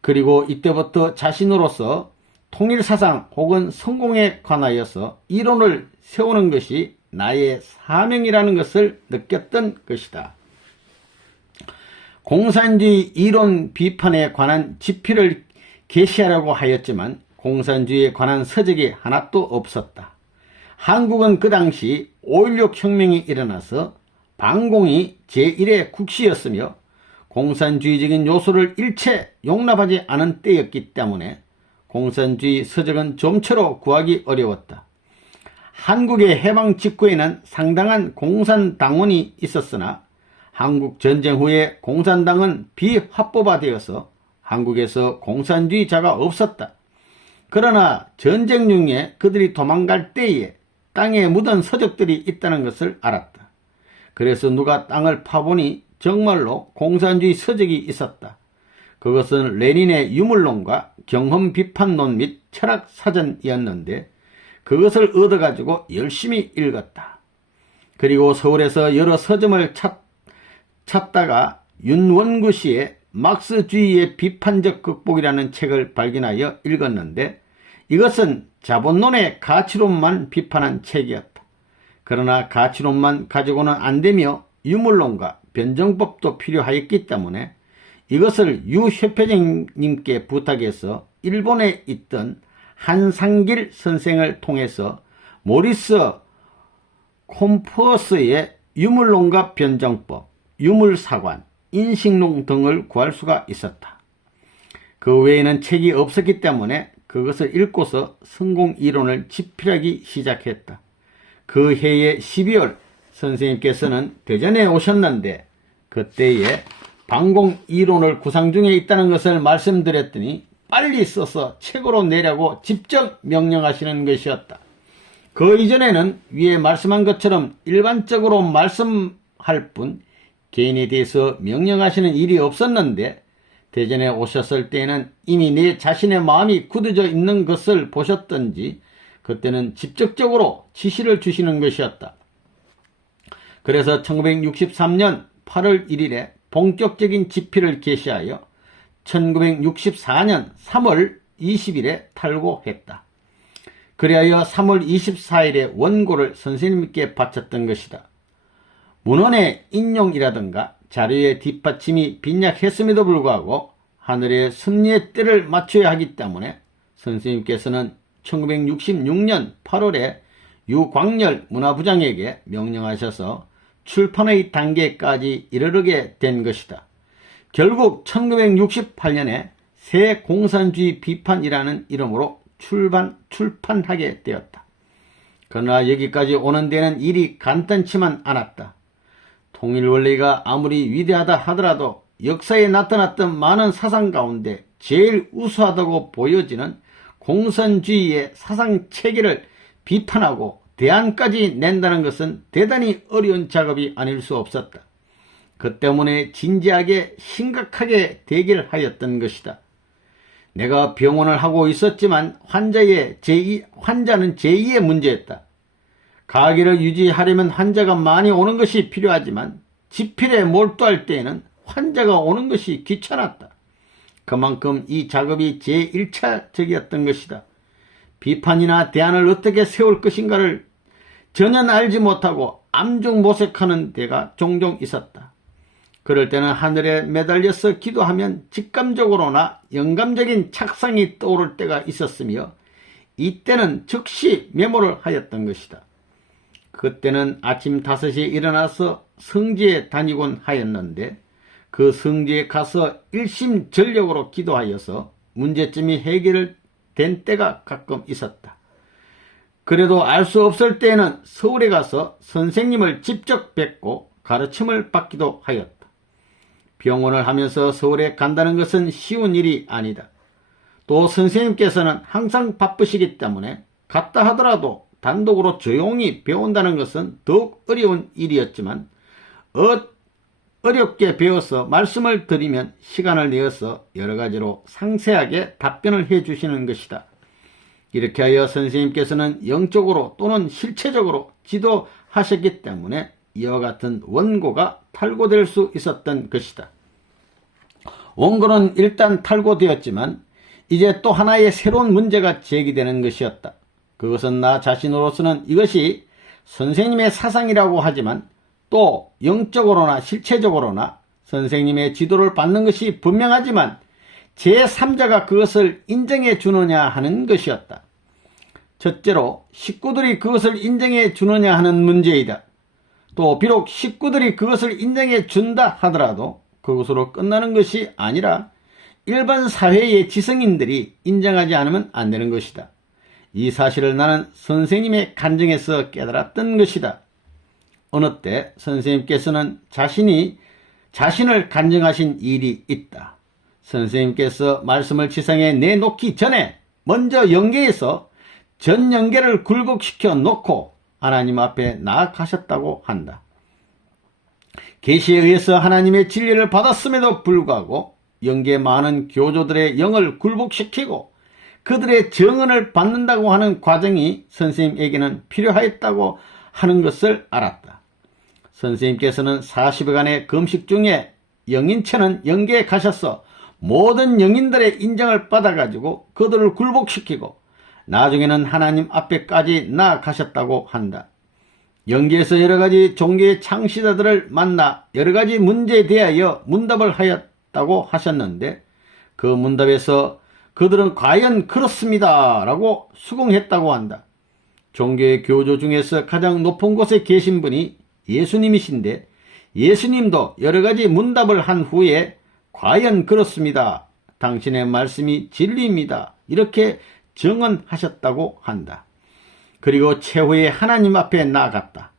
그리고 이때부터 자신으로서 통일사상 혹은 성공에 관하여서 이론을 세우는 것이 나의 사명이라는 것을 느꼈던 것이다. 공산주의 이론 비판에 관한 집필을 게시하려고 하였지만 공산주의에 관한 서적이 하나도 없었다. 한국은 그 당시 5.16 혁명이 일어나서 반공이 제1의 국시였으며 공산주의적인 요소를 일체 용납하지 않은 때였기 때문에 공산주의 서적은 좀처럼 구하기 어려웠다. 한국의 해방 직후에는 상당한 공산당원이 있었으나 한국 전쟁 후에 공산당은 비합법화되어서 한국에서 공산주의자가 없었다. 그러나 전쟁 중에 그들이 도망갈 때에 땅에 묻은 서적들이 있다는 것을 알았다. 그래서 누가 땅을 파보니 정말로 공산주의 서적이 있었다. 그것은 레닌의 유물론과 경험비판론 및 철학사전이었는데 그것을 얻어가지고 열심히 읽었다. 그리고 서울에서 여러 서점을 찾다가 윤원구 씨의 막스주의의 비판적 극복이라는 책을 발견하여 읽었는데 이것은 자본론의 가치론만 비판한 책이었다. 그러나 가치론만 가지고는 안되며 유물론과 변정법도 필요하였기 때문에 이것을 유협회장님께 부탁해서 일본에 있던 한상길 선생을 통해서 모리스 콤퍼스의 유물론과 변정법, 유물사관, 인식론 등을 구할 수가 있었다. 그 외에는 책이 없었기 때문에 그것을 읽고서 성공이론을 집필하기 시작했다. 그 해의 12월 선생님께서는 대전에 오셨는데 그때에 반공이론을 구상 중에 있다는 것을 말씀드렸더니 빨리 써서 책으로 내라고 직접 명령하시는 것이었다. 그 이전에는 위에 말씀한 것처럼 일반적으로 말씀할 뿐 개인에 대해서 명령하시는 일이 없었는데 대전에 오셨을 때에는 이미 내 자신의 마음이 굳어져 있는 것을 보셨던지 그때는 직접적으로 지시를 주시는 것이었다. 그래서 1963년 8월 1일에 본격적인 집필을 개시하여 1964년 3월 20일에 탈고했다. 그리하여 3월 24일에 원고를 선생님께 바쳤던 것이다. 문헌의 인용이라든가 자료의 뒷받침이 빈약했음에도 불구하고 하늘의 섭리의 때를 맞춰야 하기 때문에 선생님께서는 1966년 8월에 유광열 문화부장에게 명령하셔서 출판의 단계까지 이르게 된 것이다. 결국 1968년에 새 공산주의 비판이라는 이름으로 출판하게 되었다. 그러나 여기까지 오는 데는 일이 간단치만 않았다. 통일원리가 아무리 위대하다 하더라도 역사에 나타났던 많은 사상 가운데 제일 우수하다고 보여지는 공산주의의 사상체계를 비판하고 대안까지 낸다는 것은 대단히 어려운 작업이 아닐 수 없었다. 그 때문에 진지하게 심각하게 대결하였던 것이다. 내가 병원을 하고 있었지만 환자는 제2의 문제였다. 가게를 유지하려면 환자가 많이 오는 것이 필요하지만 집필에 몰두할 때에는 환자가 오는 것이 귀찮았다. 그만큼 이 작업이 제1차적이었던 것이다. 비판이나 대안을 어떻게 세울 것인가를 전혀 알지 못하고 암중모색하는 때가 종종 있었다. 그럴 때는 하늘에 매달려서 기도하면 직감적으로나 영감적인 착상이 떠오를 때가 있었으며 이때는 즉시 메모를 하였던 것이다. 그때는 아침 5시에 일어나서 성지에 다니곤 하였는데 그 성지에 가서 일심전력으로 기도하여서 문제점이 해결된 때가 가끔 있었다. 그래도 알 수 없을 때에는 서울에 가서 선생님을 직접 뵙고 가르침을 받기도 하였다. 병원을 하면서 서울에 간다는 것은 쉬운 일이 아니다. 또 선생님께서는 항상 바쁘시기 때문에 갔다 하더라도 단독으로 조용히 배운다는 것은 더욱 어려운 일이었지만 어렵게 배워서 말씀을 드리면 시간을 내어서 여러 가지로 상세하게 답변을 해 주시는 것이다. 이렇게 하여 선생님께서는 영적으로 또는 실체적으로 지도하셨기 때문에 이와 같은 원고가 탈고될 수 있었던 것이다. 원고는 일단 탈고되었지만 이제 또 하나의 새로운 문제가 제기되는 것이었다. 그것은 나 자신으로서는 이것이 선생님의 사상이라고 하지만 또 영적으로나 실체적으로나 선생님의 지도를 받는 것이 분명하지만 제3자가 그것을 인정해 주느냐 하는 것이었다. 첫째로 식구들이 그것을 인정해 주느냐 하는 문제이다. 또 비록 식구들이 그것을 인정해 준다 하더라도 그것으로 끝나는 것이 아니라 일반 사회의 지성인들이 인정하지 않으면 안 되는 것이다. 이 사실을 나는 선생님의 간증에서 깨달았던 것이다. 어느 때 선생님께서는 자신을 간증하신 일이 있다. 선생님께서 말씀을 지상에 내놓기 전에 먼저 영계에서 전 영계를 굴복시켜 놓고 하나님 앞에 나아가셨다고 한다. 계시에 의해서 하나님의 진리를 받았음에도 불구하고 영계 많은 교조들의 영을 굴복시키고 그들의 정언을 받는다고 하는 과정이 선생님에게는 필요하였다고 하는 것을 알았다. 선생님께서는 40여간의 금식 중에 영인체는 영계에 가셔서 모든 영인들의 인정을 받아가지고 그들을 굴복시키고 나중에는 하나님 앞에까지 나아가셨다고 한다. 영계에서 여러가지 종교의 창시자들을 만나 여러가지 문제에 대하여 문답을 하였다고 하셨는데 그 문답에서 그들은 과연 그렇습니다 라고 수긍했다고 한다. 종교의 교조 중에서 가장 높은 곳에 계신 분이 예수님이신데 예수님도 여러가지 문답을 한 후에 과연 그렇습니다. 당신의 말씀이 진리입니다. 이렇게 정언하셨다고 한다. 그리고 최후에 하나님 앞에 나아갔다.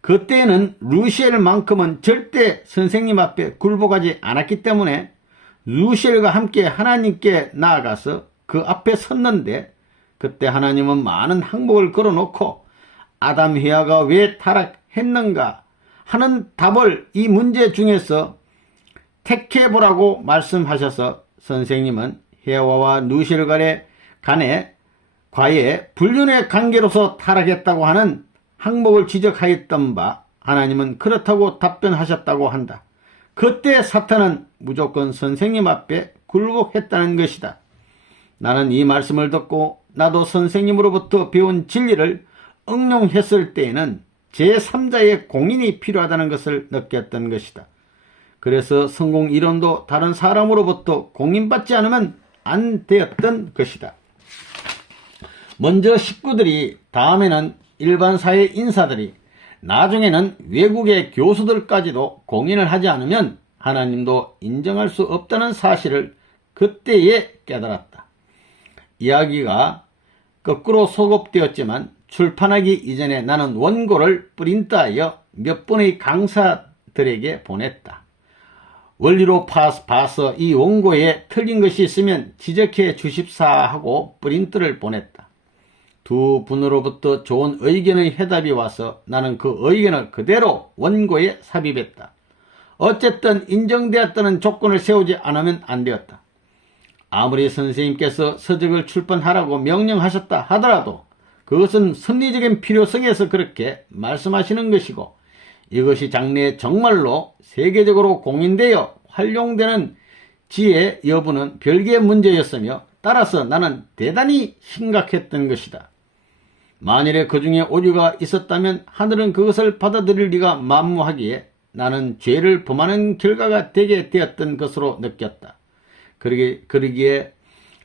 그때는 루시엘만큼은 절대 선생님 앞에 굴복하지 않았기 때문에 루시엘과 함께 하나님께 나아가서 그 앞에 섰는데 그때 하나님은 많은 항목을 걸어놓고 아담 헤아가 왜 타락했는가 하는 답을 이 문제 중에서 택해보라고 말씀하셔서 선생님은 헤아와 루시엘 간에 과거에 불륜의 관계로서 타락했다고 하는 항목을 지적하였던 바 하나님은 그렇다고 답변하셨다고 한다. 그때 사탄은 무조건 선생님 앞에 굴복했다는 것이다. 나는 이 말씀을 듣고 나도 선생님으로부터 배운 진리를 응용했을 때에는 제3자의 공인이 필요하다는 것을 느꼈던 것이다. 그래서 성공 이론도 다른 사람으로부터 공인받지 않으면 안 되었던 것이다. 먼저 식구들이, 다음에는 일반 사회 인사들이, 나중에는 외국의 교수들까지도 공인을 하지 않으면 하나님도 인정할 수 없다는 사실을 그때에 깨달았다. 이야기가 거꾸로 소급되었지만 출판하기 이전에 나는 원고를 프린트하여 몇 번의 강사들에게 보냈다. 원리로 봐서 이 원고에 틀린 것이 있으면 지적해 주십사 하고 프린트를 보냈다. 두 분으로부터 좋은 의견의 해답이 와서 나는 그 의견을 그대로 원고에 삽입했다. 어쨌든 인정되었다는 조건을 세우지 않으면 안 되었다. 아무리 선생님께서 서적을 출판하라고 명령하셨다 하더라도 그것은 섭리적인 필요성에서 그렇게 말씀하시는 것이고 이것이 장래에 정말로 세계적으로 공인되어 활용되는 지의 여부는 별개의 문제였으며 따라서 나는 대단히 심각했던 것이다. 만일에 그 중에 오류가 있었다면 하늘은 그것을 받아들일 리가 만무하기에 나는 죄를 범하는 결과가 되게 되었던 것으로 느꼈다. 그러기에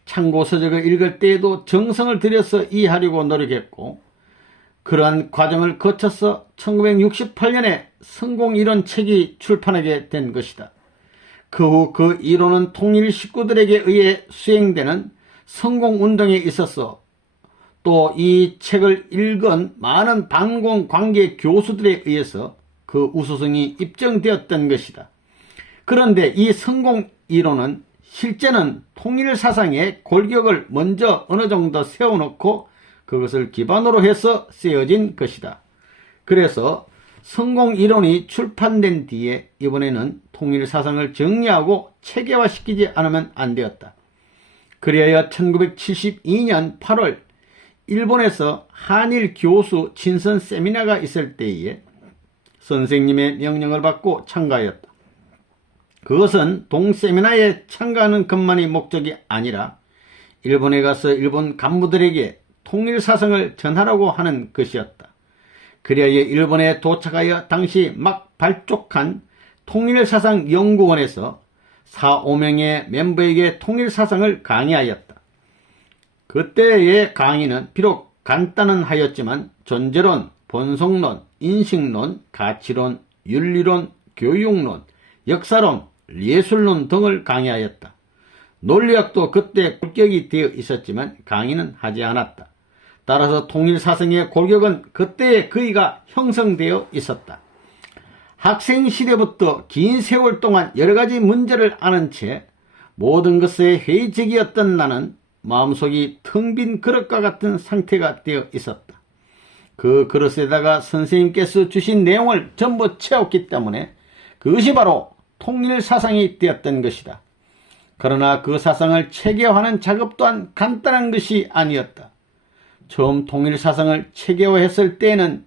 참고서적을 읽을 때에도 정성을 들여서 이해하려고 노력했고 그러한 과정을 거쳐서 1968년에 성공이론 책이 출판하게 된 것이다. 그 후 그 이론은 통일 식구들에게 의해 수행되는 성공운동에 있어서 또 이 책을 읽은 많은 반공관계 교수들에 의해서 그 우수성이 입증되었던 것이다. 그런데 이 성공이론은 실제는 통일사상의 골격을 먼저 어느 정도 세워놓고 그것을 기반으로 해서 쓰여진 것이다. 그래서 성공이론이 출판된 뒤에 이번에는 통일사상을 정리하고 체계화시키지 않으면 안 되었다. 그리하여 1972년 8월 일본에서 한일 교수 친선 세미나가 있을 때에 선생님의 명령을 받고 참가하였다. 그것은 동세미나에 참가하는 것만이 목적이 아니라 일본에 가서 일본 간부들에게 통일사상을 전하라고 하는 것이었다. 그리하여 일본에 도착하여 당시 막 발족한 통일사상연구원에서 4, 5명의 멤버에게 통일사상을 강의하였다. 그때의 강의는 비록 간단은 하였지만 존재론, 본성론, 인식론, 가치론, 윤리론, 교육론, 역사론, 예술론 등을 강의하였다. 논리학도 그때 골격이 되어 있었지만 강의는 하지 않았다. 따라서 통일사상의 골격은 그때의 그이가 형성되어 있었다. 학생 시대부터 긴 세월 동안 여러가지 문제를 아는 채 모든 것에 회의적이었던 나는 마음속이 텅 빈 그릇과 같은 상태가 되어 있었다. 그 그릇에다가 선생님께서 주신 내용을 전부 채웠기 때문에 그것이 바로 통일사상이 되었던 것이다. 그러나 그 사상을 체계화하는 작업 또한 간단한 것이 아니었다. 처음 통일사상을 체계화했을 때에는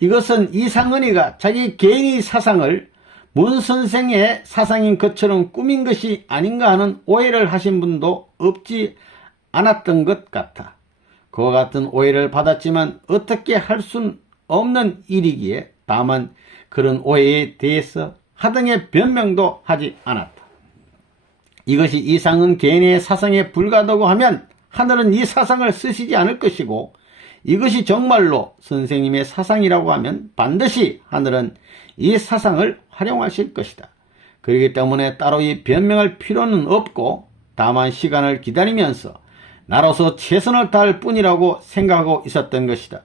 이것은 이상은이가 자기 개인의 사상을 문 선생의 사상인 것처럼 꾸민 것이 아닌가 하는 오해를 하신 분도 없지 않았던 것 같아. 그와 같은 오해를 받았지만 어떻게 할 수 없는 일이기에 다만 그런 오해에 대해서 하등의 변명도 하지 않았다. 이것이 이상은 개인의 사상에 불과하다고 하면 하늘은 이 사상을 쓰시지 않을 것이고 이것이 정말로 선생님의 사상이라고 하면 반드시 하늘은 이 사상을 활용하실 것이다. 그렇기 때문에 따로 이 변명할 필요는 없고 다만 시간을 기다리면서 나로서 최선을 다할 뿐이라고 생각하고 있었던 것이다.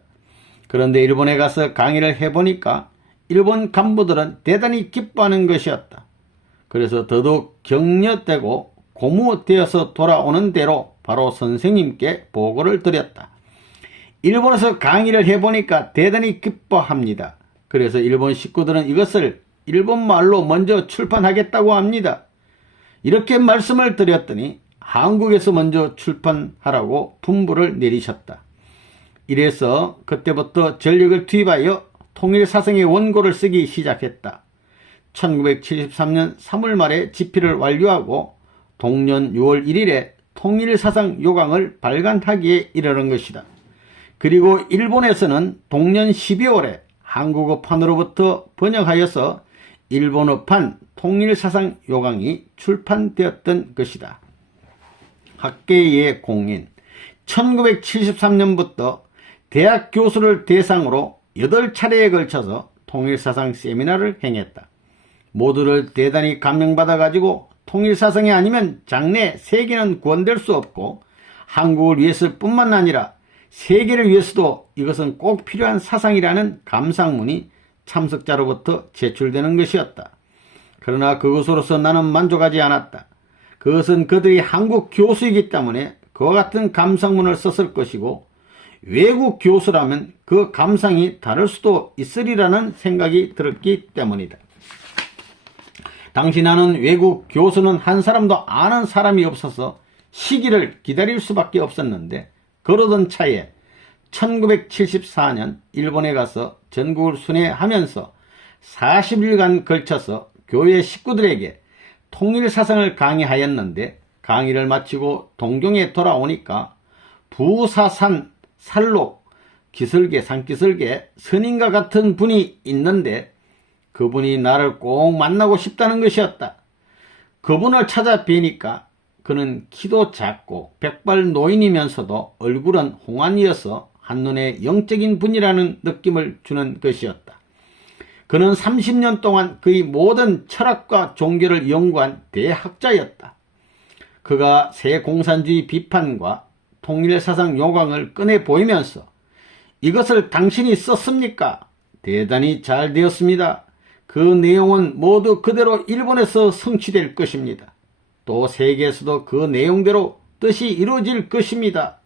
그런데 일본에 가서 강의를 해보니까 일본 간부들은 대단히 기뻐하는 것이었다. 그래서 더더욱 격려되고 고무되어서 돌아오는 대로 바로 선생님께 보고를 드렸다. 일본에서 강의를 해보니까 대단히 기뻐합니다. 그래서 일본 식구들은 이것을 일본말로 먼저 출판하겠다고 합니다. 이렇게 말씀을 드렸더니 한국에서 먼저 출판하라고 분부를 내리셨다. 이래서 그때부터 전력을 투입하여 통일사상의 원고를 쓰기 시작했다. 1973년 3월 말에 집필을 완료하고 동년 6월 1일에 통일사상 요강을 발간하기에 이르는 것이다. 그리고 일본에서는 동년 12월에 한국어판으로부터 번역하여서 일본어판 통일사상 요강이 출판되었던 것이다. 학계의 공인 1973년부터 대학 교수를 대상으로 8차례에 걸쳐서 통일사상 세미나를 행했다. 모두를 대단히 감명받아가지고 통일사상이 아니면 장래 세계는 구원될 수 없고 한국을 위해서 뿐만 아니라 세계를 위해서도 이것은 꼭 필요한 사상이라는 감상문이 참석자로부터 제출되는 것이었다. 그러나 그것으로서 나는 만족하지 않았다. 그것은 그들이 한국 교수이기 때문에 그와 같은 감상문을 썼을 것이고 외국 교수라면 그 감상이 다를 수도 있으리라는 생각이 들었기 때문이다. 당시 나는 외국 교수는 한 사람도 아는 사람이 없어서 시기를 기다릴 수밖에 없었는데 그러던 차에 1974년 일본에 가서 전국을 순회하면서 40일간 걸쳐서 교회 식구들에게 통일사상을 강의하였는데 강의를 마치고 동경에 돌아오니까 부사산 살록 기슭에 산기슭에 스님과 같은 분이 있는데 그분이 나를 꼭 만나고 싶다는 것이었다. 그분을 찾아뵈니까 그는 키도 작고 백발 노인이면서도 얼굴은 홍안이어서 한눈에 영적인 분이라는 느낌을 주는 것이었다. 그는 30년 동안 그의 모든 철학과 종교를 연구한 대학자였다. 그가 새공산주의 비판과 통일사상 요강을 꺼내 보이면서 이것을 당신이 썼습니까? 대단히 잘 되었습니다. 그 내용은 모두 그대로 일본에서 성취될 것입니다. 또 세계에서도 그 내용대로 뜻이 이루어질 것입니다.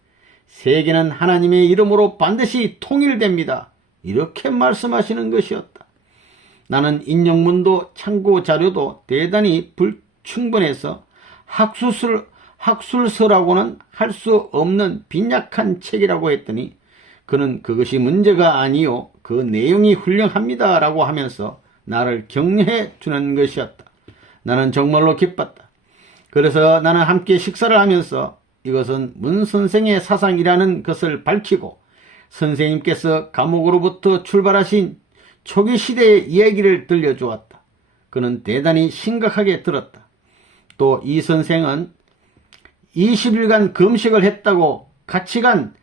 세계는 하나님의 이름으로 반드시 통일됩니다. 이렇게 말씀하시는 것이었다. 나는 인용문도 참고 자료도 대단히 불충분해서 학술서라고는 할 수 없는 빈약한 책이라고 했더니 그는 그것이 문제가 아니요 그 내용이 훌륭합니다 라고 하면서 나를 격려해 주는 것이었다. 나는 정말로 기뻤다. 그래서 나는 함께 식사를 하면서 이것은 문 선생의 사상이라는 것을 밝히고 선생님께서 감옥으로부터 출발하신 초기 시대의 이야기를 들려주었다. 그는 대단히 심각하게 들었다. 또 이 선생은 20일간 금식을 했다고 같이 간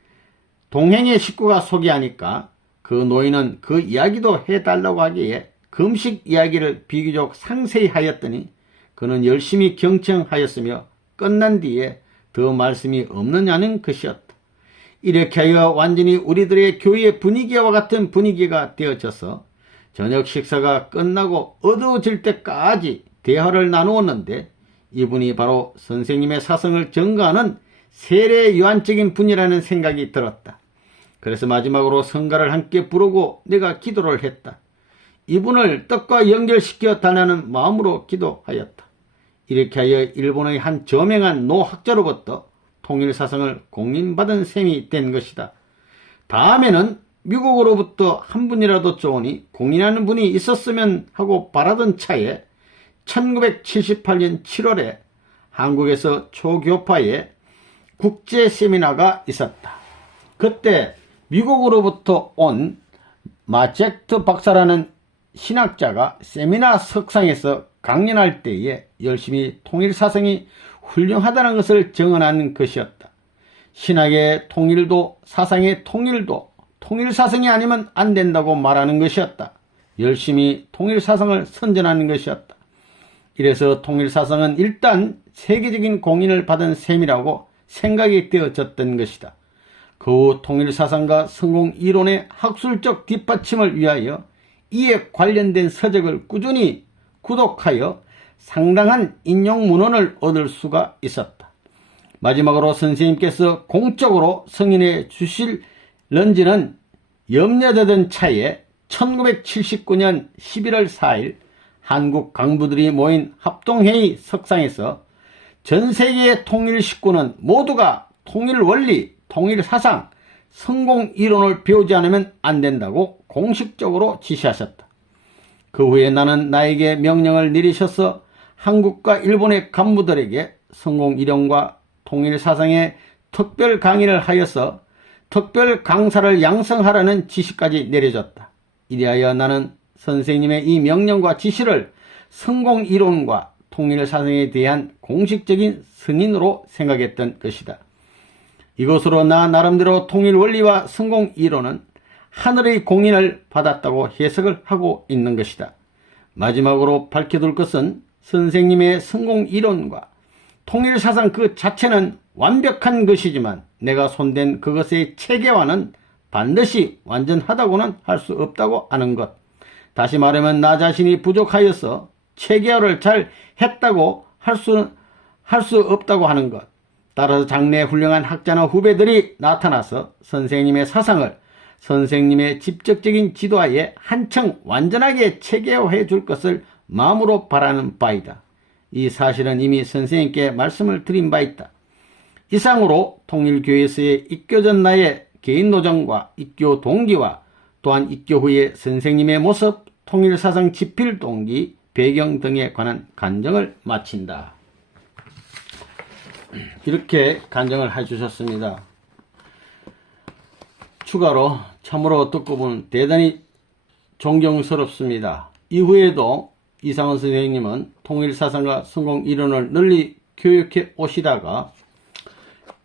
동행의 식구가 소개하니까 그 노인은 그 이야기도 해달라고 하기에 금식 이야기를 비교적 상세히 하였더니 그는 열심히 경청하였으며 끝난 뒤에 더 말씀이 없느냐는 것이었다. 이렇게 하여 완전히 우리들의 교회 분위기와 같은 분위기가 되어져서 저녁 식사가 끝나고 어두워질 때까지 대화를 나누었는데 이분이 바로 선생님의 사성을 증거하는 세례요한적인 분이라는 생각이 들었다. 그래서 마지막으로 성가를 함께 부르고 내가 기도를 했다. 이분을 떡과 연결시켜 달라는 마음으로 기도하였다. 이렇게 하여 일본의 한 저명한 노학자로부터 통일사상을 공인받은 셈이 된 것이다. 다음에는 미국으로부터 한 분이라도 좋으니 공인하는 분이 있었으면 하고 바라던 차에 1978년 7월에 한국에서 초교파의 국제 세미나가 있었다. 그때 미국으로부터 온 마젝트 박사라는 신학자가 세미나 석상에서 강연할 때에 열심히 통일사상이 훌륭하다는 것을 증언한 것이었다. 신학의 통일도 사상의 통일도 통일사상이 아니면 안 된다고 말하는 것이었다. 열심히 통일사상을 선전하는 것이었다. 이래서 통일사상은 일단 세계적인 공인을 받은 셈이라고 생각이 되어졌던 것이다. 그 후 통일사상과 성공이론의 학술적 뒷받침을 위하여 이에 관련된 서적을 꾸준히 구독하여 상당한 인용 문헌을 얻을 수가 있었다. 마지막으로 선생님께서 공적으로 승인해 주실런지는 염려되던 차에 1979년 11월 4일 한국 강부들이 모인 합동회의 석상에서 전 세계의 통일 식구는 모두가 통일 원리, 통일 사상, 성공 이론을 배우지 않으면 안 된다고 공식적으로 지시하셨다. 그 후에 나는 나에게 명령을 내리셔서 한국과 일본의 간부들에게 성공 이론과 통일 사상의 특별 강의를 하여서 특별 강사를 양성하라는 지시까지 내려졌다. 이리하여 나는 선생님의 이 명령과 지시를 성공 이론과 통일 사상에 대한 공식적인 승인으로 생각했던 것이다. 이것으로 나 나름대로 통일 원리와 성공 이론은 하늘의 공인을 받았다고 해석을 하고 있는 것이다. 마지막으로 밝혀둘 것은 선생님의 성공 이론과 통일 사상 그 자체는 완벽한 것이지만 내가 손댄 그것의 체계화는 반드시 완전하다고는 할 수 없다고 하는 것. 다시 말하면 나 자신이 부족하여서 체계화를 잘 했다고 할 수 없다고 하는 것. 따라서 장래 훌륭한 학자나 후배들이 나타나서 선생님의 사상을 선생님의 직접적인 지도하에 한층 완전하게 체계화해 줄 것을 마음으로 바라는 바이다. 이 사실은 이미 선생님께 말씀을 드린 바 있다. 이상으로 통일교회에서의 입교전 나의 개인 노정과 입교 동기와 또한 입교 후의 선생님의 모습, 통일사상 집필 동기, 배경 등에 관한 간증을 마친다. 이렇게 간증을 해주셨습니다. 추가로 참으로 듣고 보면 대단히 존경스럽습니다. 이후에도 이상원 선생님은 통일사상과 성공이론을 널리 교육해 오시다가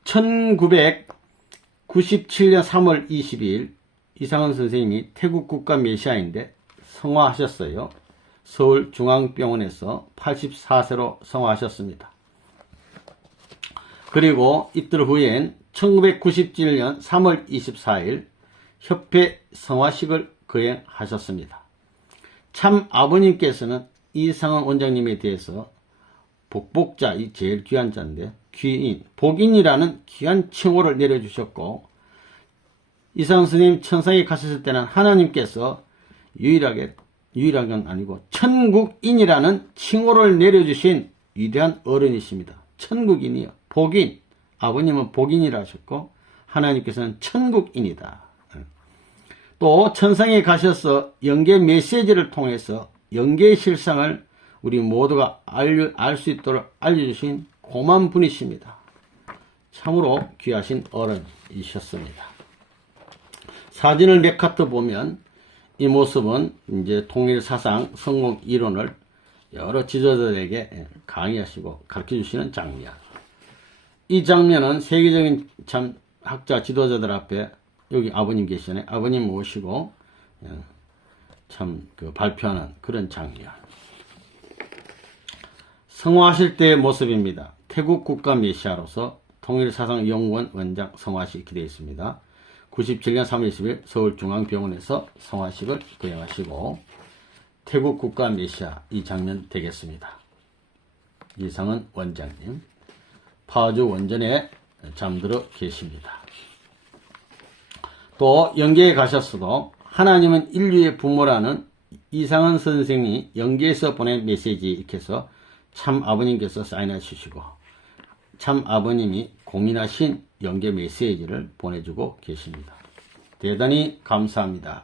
1997년 3월 20일 이상원 선생님이 태국 국가 메시아인데 성화하셨어요. 서울중앙병원에서 84세로 성화하셨습니다. 그리고 이틀 후엔 1997년 3월 24일 협회 성화식을 거행하셨습니다. 참 아버님께서는 이상원 원장님에 대해서 복복자, 이 제일 귀한 자인데 귀인, 복인이라는 귀한 칭호를 내려주셨고 이상원 선생님 천상에 가셨을 때는 하나님께서 유일하게는 아니고 천국인이라는 칭호를 내려주신 위대한 어른이십니다. 천국인이요. 복인. 아버님은 복인이라 하셨고 하나님께서는 천국인이다. 또 천상에 가셔서 영계 메시지를 통해서 영계의 실상을 우리 모두가 알 수 있도록 알려주신 고마운 분이십니다. 참으로 귀하신 어른이셨습니다. 사진을 몇 카트 보면 이 모습은 이제 통일사상 성공 이론을 여러 지도자들에게 강의하시고 가르쳐 주시는 장면. 이 장면은 세계적인 참 학자 지도자들 앞에 여기 아버님 계시네. 아버님 모시고 참 발표하는 그런 장면. 성화하실 때의 모습입니다. 태국 국가 메시아로서 통일사상연구원 원장 성화식 이렇게 되어 있습니다. 97년 3월 20일 서울중앙병원에서 성화식을 거행하시고 태국 국가 메시아 이 장면 되겠습니다. 이상은 원장님. 파주 원전에 잠들어 계십니다. 또 영계에 가셨어도 하나님은 인류의 부모라는 이상은 선생이 영계에서 보낸 메시지 이렇게 해서 참 아버님께서 사인해 주시고 참 아버님이 공인하신 영계 메시지를 보내주고 계십니다. 대단히 감사합니다.